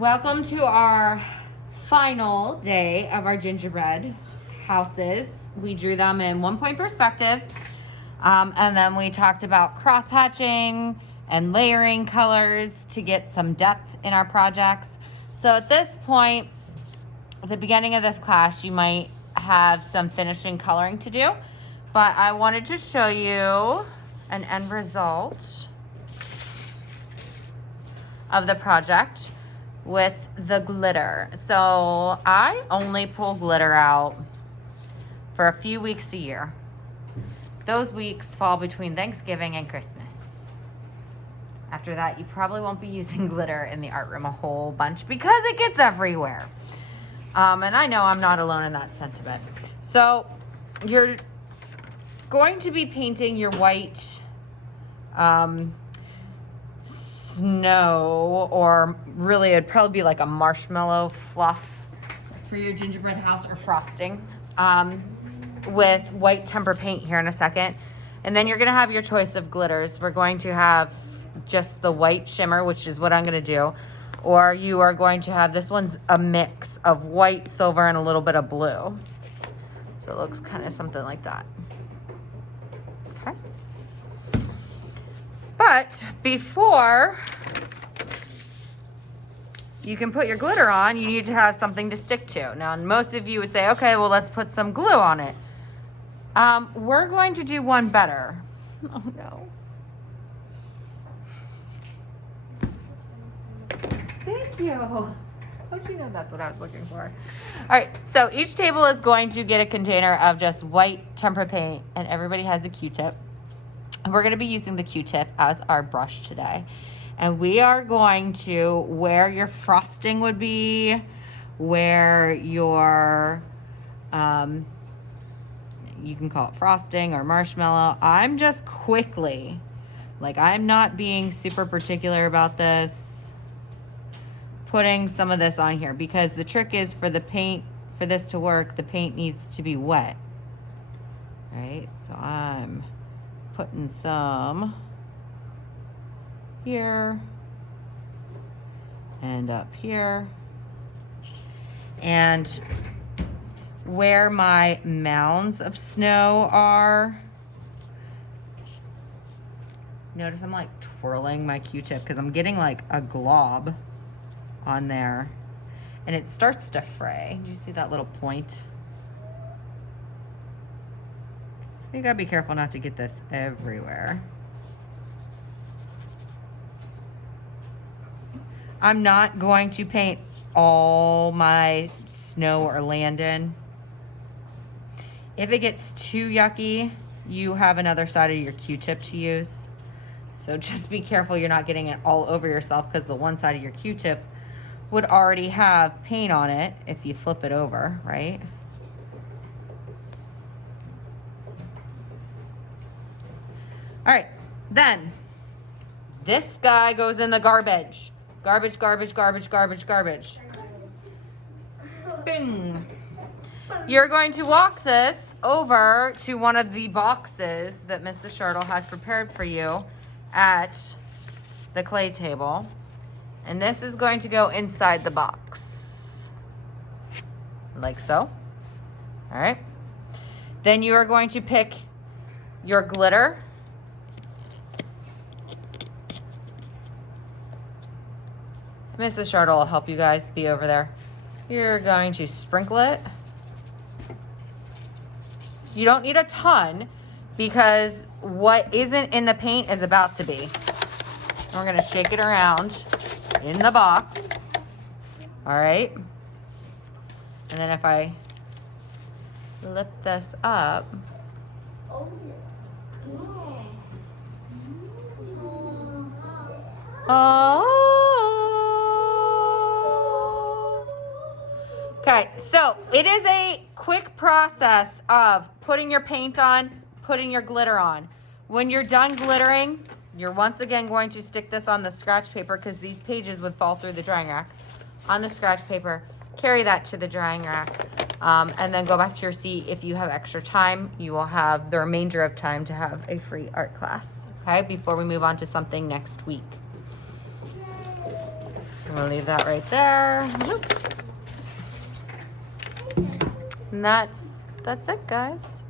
Welcome to our final day of our gingerbread houses. We drew them in 1-point perspective, and then we talked about cross-hatching and layering colors to get some depth in our projects. So at this point, at the beginning of this class, you might have some finishing coloring to do, but I wanted to show you an end result of the project with the glitter. So I only pull glitter out for a few weeks a year. Those weeks fall between Thanksgiving and Christmas. After that, you probably won't be using glitter in the art room a whole bunch because it gets everywhere. And I know I'm not alone in that sentiment. So you're going to be painting your white snow, or really it'd probably be like a marshmallow fluff for your gingerbread house, or frosting, with white tempera paint here in a second. And then you're gonna have your choice of glitters. We're going to have just the white shimmer, which is what I'm gonna do, or you are going to have, this one's a mix of white, silver, and a little bit of blue. So it looks kind of something like that. Okay. But before you can put your glitter on, you need to have something to stick to. Now, most of you would say, okay, well, let's put some glue on it. We're going to do one better. Oh, no. Thank you. How'd you know that's what I was looking for? All right, so each table is going to get a container of just white tempera paint, and everybody has a Q-tip. And we're gonna be using the Q-tip as our brush today. And we are going to, where your frosting would be, where your, you can call it frosting or marshmallow. I'm just quickly, like, I'm not being super particular about this, putting some of this on here, because the trick is for the paint, for this to work, the paint needs to be wet, right? So I'm putting some here and up here. And where my mounds of snow are, notice I'm like twirling my Q-tip because I'm getting like a glob on there, and it starts to fray. Do you see that little point? So you gotta be careful not to get this everywhere. I'm not going to paint all my snow or land in. If it gets too yucky, you have another side of your Q-tip to use. So just be careful you're not getting it all over yourself, because the one side of your Q-tip would already have paint on it if you flip it over, right? All right, then this guy goes in the garbage. Garbage, garbage, garbage, garbage, garbage. Bing. You're going to walk this over to one of the boxes that Mr. Shirtle has prepared for you at the clay table. And this is going to go inside the box, like so. All right. Then you are going to pick your glitter. Mrs. Shirtle will help you guys be over there. You're going to sprinkle it. You don't need a ton, because what isn't in the paint is about to be. We're gonna shake it around in the box. All right. And then if I lift this up, okay, so it is a quick process of putting your paint on, putting your glitter on. When you're done glittering, you're once again going to stick this on the scratch paper, because these pages would fall through the drying rack. On the scratch paper, carry that to the drying rack, and then go back to your seat. If you have extra time, you will have the remainder of time to have a free art class, okay, before we move on to something next week. I'm gonna leave that right there. Whoop. And that's it, guys.